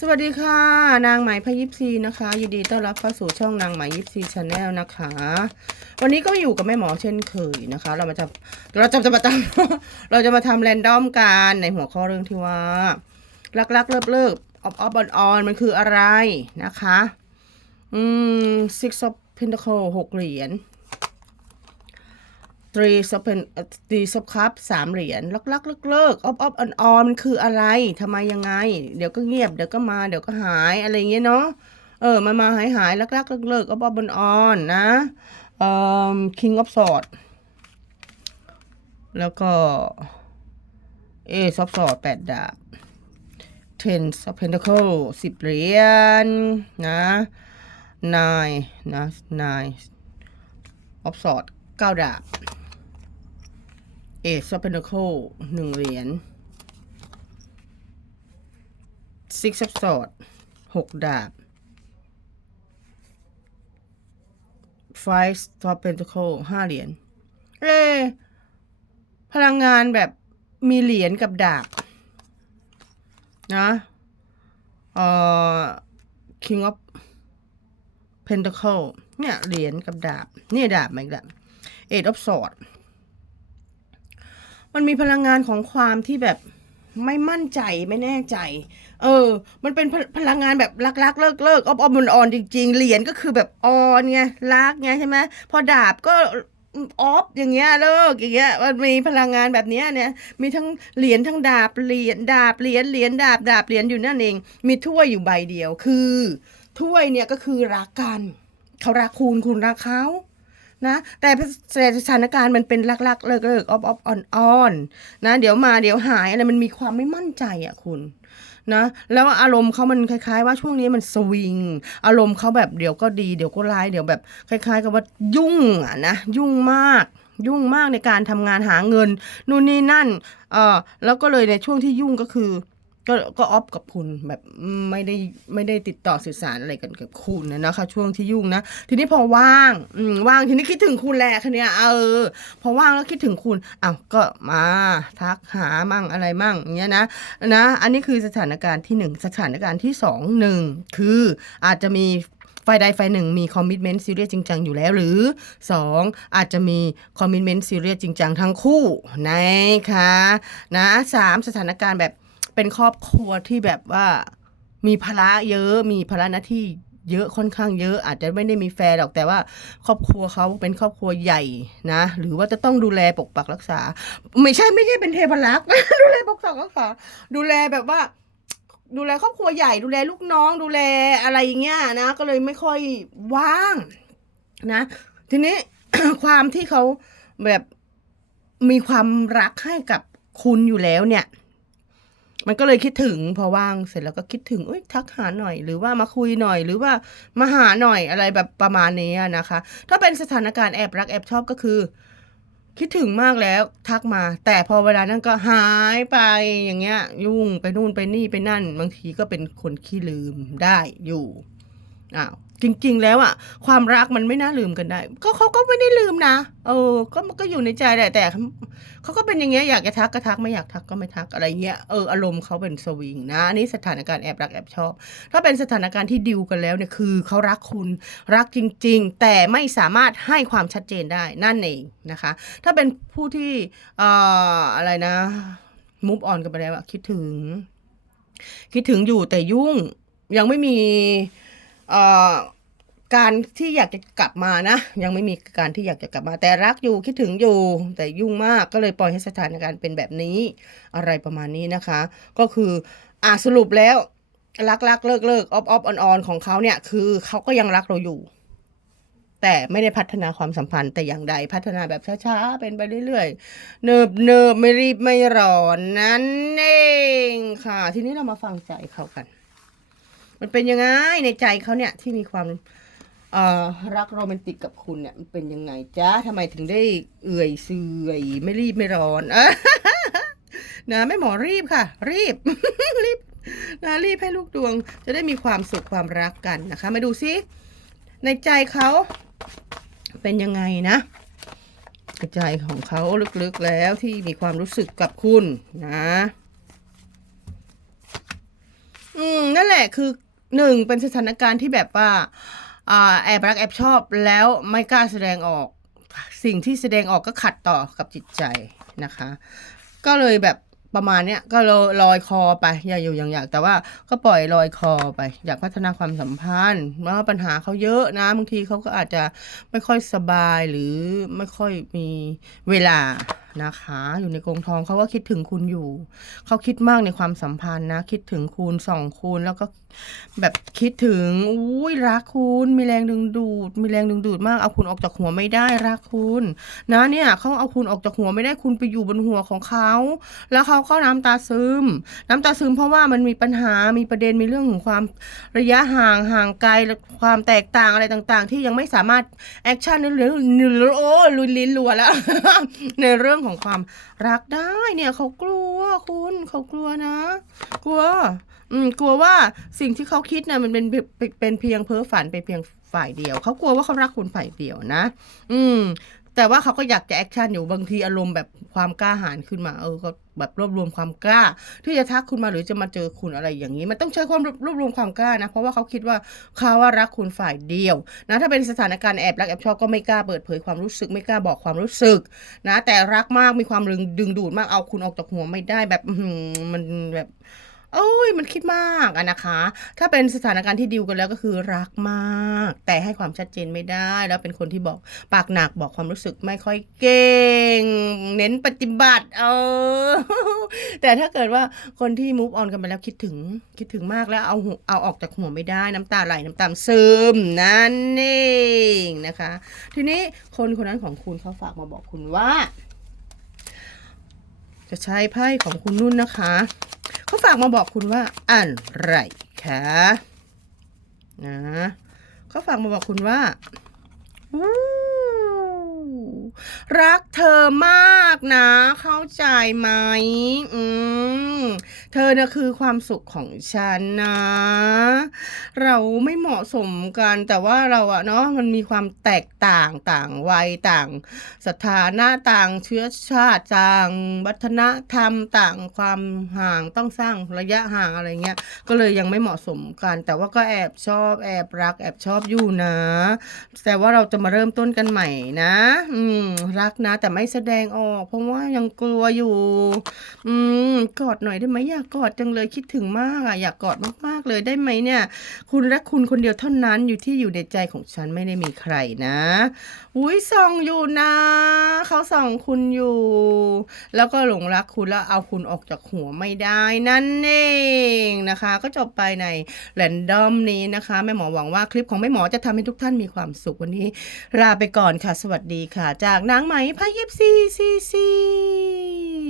สวัสดีค่ะ นางไหมพยิปซีนะคะยินดีต้อนรับเข้าสู่ช่องนางไหมยิปซีชาแนลนะคะ วันนี้ก็อยู่กับแม่หมอเช่นเคยนะคะ เรามาจะเราจะจะมาทำเราจะมาทำแรนดอมกันในหัวข้อเรื่องที่ว่ารักรักเลิกเลิกออฟออฟออนออนมันคืออะไรนะคะ อืม six of pentacle หกเหรียญ three of pen three of cup สามเหรียญลักลักเลิกเลิกออฟออฟออนออนมันคืออะไรทำไมยังไง เดี๋ยวก็เงียบเดี๋ยวก็มาเดี๋ยวก็หายอะไรเงี้ยเนาะเออมามาหายหายลักลักเลิกเลิกออฟออฟออนออนนะเอ่อ king of sword แล้วก็ ace of sword แปดดาบ ten of pentacle สิบเหรียญนะ nine นะ nine of sword เก้าดาบ Ace of Pentacle หนึ่งเหรียญ Six of Swords หกดาบ Five of Pentacle ห้าเหรียญเอพลังงานแบบมีเหรียญกับดาบ นะเอ่อ King of Pentacle เนี่ยเหรียญกับดาบเนี่ยดาบมาอีกแล้ว Eight of Swords มันมีพลังงานของความที่แบบไม่มั่นใจไม่แน่ใจ เออ มันเป็นพลังงานแบบรักๆเลิกเลิกออฟออฟมันออนจริง ๆ เหรียญก็คือแบบออนไงรักไงใช่ไหมพอดาบก็ออฟอย่างเงี้ยเลิกอย่างเงี้ยมันมีพลังงานแบบเนี้ยเนี่ยมีทั้งเหรียญทั้งดาบเหรียญดาบเหรียญเหรียญดาบดาบเหรียญอยู่นั่นเอง มีถ้วยอยู่ใบเดียวคือ ถ้วยเนี่ยก็คือรักกัน เขารักคุณคุณรักเขา นะแต่สถานการณ์มันเป็นลักๆเลิกเลิกออฟออฟออนออนนะ เดี๋ยวมาเดี๋ยวหายอะไรมันมีความไม่มั่นใจอะคุณนะแล้วอารมณ์เขามันคล้าย ๆ ว่าช่วงนี้มันสวิง อารมณ์เขาแบบเดี๋ยวก็ดีเดี๋ยวก็ร้ายเดี๋ยวแบบคล้ายๆ กับว่ายุ่งอะนะยุ่งมาก ยุ่งมากในการทำงานหาเงินนู่นนี่นั่นเออแล้วก็เลยในช่วงที่ยุ่งก็คือ ก็ก็ออฟกับคุณแบบไม่ได้ไม่ได้ติดต่อสื่อสารอะไรกันกับคุณนะนะคะ ช่วงที่ยุ่งนะ ทีนี้พอว่างอว่างทีนี้คิดถึงคุณแหละคันเนี้ยเออ พอว่างแล้วคิดถึงคุณอ้าวก็มาทักหามั่งอะไรมั่งอย่างเงี้ยนะนะ อันนี้คือสถานการณ์ที่หนึ่งสถานการณ์ที่สองหนึ่งคืออาจจะมีฝ่ายใดฝ่ายหนึ่งมีคอมมิชเมนต์ซีเรียสจริงจังอยู่แล้วหรือ 2 อาจจะมีคอมมิชเมนต์ซีเรียสจริงจังทั้งคู่นะคะนะสามสถานการณ์แบบ เป็นครอบครัวที่แบบว่ามีภาระเยอะมีภาระหน้าที่เยอะค่อนข้างเยอะอาจจะไม่ได้มีแฟนหรอกแต่ว่า ครอบครัวเขาเป็นครอบครัวใหญ่นะ หรือว่าจะต้องดูแลปกปักรักษา ไม่ใช่ไม่ใช่เป็นเทพรักษ์ดูแลปกปักรักษา ดูแลแบบว่า ดูแลครอบครัวใหญ่ดูแลลูกน้อง ดูแลอะไรอย่างเงี้ยนะ ก็เลยไม่ค่อยว่างนะ ทีนี้ความที่เขาแบบมีความรักให้กับคุณอยู่แล้วเนี่ย มันก็เลยคิดถึงพอว่างเสร็จแล้วก็คิดถึงเอ้ยทักหาหน่อย หรือว่ามาคุยหน่อย หรือว่ามาหาหน่อยอะไรแบบประมาณนี้นะคะ ถ้าเป็นสถานการณ์แอบรักแอบชอบก็คือ คิดถึงมากแล้วทักมา แต่พอเวลานั้นก็หายไปอย่างเงี้ย ยุ่งไปนู่นไปนี่ไปนั่น บางทีก็เป็นคนขี้ลืมได้อยู่อ้าว จริง ๆ แล้วอะความรักมันไม่น่าลืมกันได้ ก็เขาก็ไม่ได้ลืมนะเออ ก็มันก็อยู่ในใจแหละแต่เขาก็เป็นอย่างเงี้ยอยากจะทักก็ทักไม่อยากทักก็ไม่ทักอะไรเงี้ยเอออารมณ์เขาเป็นสวิงนะอันนี้สถานการณ์แอบรักแอบชอบ ถ้าเป็นสถานการณ์ที่ดิวกันแล้วเนี่ยคือเขารักคุณรักจริง ๆ แต่ไม่สามารถให้ความชัดเจนได้นั่นเองนะคะ ถ้าเป็นผู้ที่เอ่ออะไรนะมูฟออนกันไปแล้วอะคิดถึง คิดถึงอยู่แต่ยุ่งยังไม่มี การที่อยากจะกลับมานะ ยังไม่มีการที่อยากจะกลับมา แต่รักอยู่คิดถึงอยู่ แต่ยุ่งมากก็เลยปล่อยให้สถานการณ์เป็นแบบนี้อะไรประมาณนี้นะคะ ก็คืออ่าสรุปแล้วรักรักเลิกเลิกออฟออฟออนออนของเขาเนี่ย คือเขาก็ยังรักเราอยู่ แต่ไม่ได้พัฒนาความสัมพันธ์แต่อย่างใดพัฒนาแบบช้าๆ เป็นไปเรื่อยๆ เนิบเนิบไม่รีบไม่ร้อนนั่นเองค่ะ ทีนี้เรามาฟังใจเขากัน มันเป็นยังไงในใจเขาเนี่ยที่มีความรักโรแมนติกกับคุณเนี่ยมันเป็นยังไงจ๊ะทำไมถึงได้เอื่อยเสื่อยไม่รีบไม่ร้อนนะแม่หมอรีบค่ะ รีบรีบนะรีบให้ลูกดวง จะได้มีความสุขความรักกันนะคะ มาดูซิในใจเขาเป็นยังไงนะใจของเขาลึกๆแล้วที่มีความรู้สึกกับคุณนะ อืมนั่นแหละคือ หนึ่งเป็นสถานการณ์ที่แบบว่าแอบรักแอบชอบแล้วไม่กล้าแสดงออก สิ่งที่แสดงออกก็ขัดต่อกับจิตใจนะคะ ก็เลยแบบประมาณเนี้ยก็ลอยลอยคอไป อย่าอยู่อย่างอยาก แต่ว่าก็ปล่อยลอยคอไป อยากพัฒนาความสัมพันธ์เพราะว่าปัญหาเขาเยอะนะบางทีเขาก็อาจจะไม่ค่อยสบายหรือไม่ค่อยมีเวลา นะคะ อยู่ในกรงทองเขาก็คิดถึงคุณอยู่ เขาคิดมากในความสัมพันธ์นะ คิดถึงคุณสองคุณแล้วก็แบบคิดถึงอุ้ยรักคุณ มีแรงดึงดูด มีแรงดึงดูดมากเอาคุณออกจากหัวไม่ได้รักคุณ นะเนี่ยเขาเอาคุณออกจากหัวไม่ได้คุณไปอยู่บนหัวของเขาแล้วเขาก็น้ำตาซึม น้ำตาซึมเพราะว่ามันมีปัญหามีประเด็นมีเรื่องของความระยะห่างห่างไกลความแตกต่างอะไรต่าง ๆ ที่ยังไม่สามารถแอคชั่นหรือหรือโอ้ลุยลิ้นรัวแล้วในเรื่องของของความรักได้เนี่ยเขากลัวคุณเขากลัวนะ กลัว อืมกลัวว่าสิ่งที่เขาคิดนะมันเป็นเป็นเป็นเพียงเพ้อฝันเป็นเพียงฝ่ายเดียว เขากลัวว่าเขารักคุณฝ่ายเดียวนะ อืม แต่ว่าเขาก็อยากจะแอคชั่นอยู่บางทีอารมณ์แบบความกล้าหาญขึ้นมา เออก็แบบรวบรวมความกล้า ที่จะทักคุณมาหรือจะมาเจอคุณอะไรอย่างนี้ มันต้องใช้ความรวบรวมความกล้านะ เพราะว่าเขาคิดว่าเขาว่ารักคุณฝ่ายเดียวนะถ้าเป็นสถานการณ์แอบรักแอบชอบก็ไม่กล้าเปิดเผยความรู้สึกไม่กล้าบอกความรู้สึกนะแต่รักมากมีความดึงดูดมากเอาคุณออกจากหัวไม่ได้แบบมันแบบ โอ้ยมันคิดมากอะนะคะ ถ้าเป็นสถานการณ์ที่ดิวกันแล้วก็คือรักมาก แต่ให้ความชัดเจนไม่ได้ แล้วเป็นคนที่บอกปากหนักบอกความรู้สึกไม่ค่อยเก่ง เน้นปฏิบัติ เออ แต่ถ้าเกิดว่าคนที่ move on กันไปแล้วคิดถึงคิดถึงมากแล้วเอาเอาออกจากหัวไม่ได้ น้ำตาไหลน้ำตาซึมนั่นเองนะคะ ทีนี้คนคนนั้นของคุณเขาฝากมาบอกคุณว่า จะใช้ไพ่ของคุณนุ่นนะคะ เขาฝากมาบอกคุณว่าอะไรคะนะเขาฝากมาบอกคุณว่ารักเธอมากนะ เข้าใจไหม อืมเธอน่ะคือความสุขของฉันนะ เราไม่เหมาะสมกัน แต่ว่าเราอะเนาะมันมีความแตกต่างต่างวัยต่างสถานะต่างเชื้อชาติต่างวัฒนธรรมต่างความห่างต้องสร้างระยะห่างอะไรเงี้ยก็เลยยังไม่เหมาะสมกัน แต่ว่าก็แอบชอบแอบรักแอบชอบอยู่นะ แต่ว่าเราจะมาเริ่มต้นกันใหม่นะ อืม รักนะ แต่ไม่แสดงออก เพราะว่ายังกลัวอยู่ อืมกอดหน่อยได้ไหมอยากกอดจังเลยคิดถึงมากอะอยากกอดมากๆเลยได้ไหมเนี่ย คุณและคุณคนเดียวเท่านั้นอยู่ที่อยู่ในใจของฉันไม่ได้มีใครนะ อุ้ยส่องอยู่นะเขาส่องคุณอยู่ แล้วก็หลงรักคุณแล้วเอาคุณออกจากหัวไม่ได้นั่นเองนะคะ ก็จบไปในแรนดอมนี้นะคะแม่หมอหวังว่าคลิปของแม่หมอจะทำให้ทุกท่านมีความสุขวันนี้ลาไปก่อนค่ะ สวัสดีค่ะ จากนางไหมพายิบซีซีซี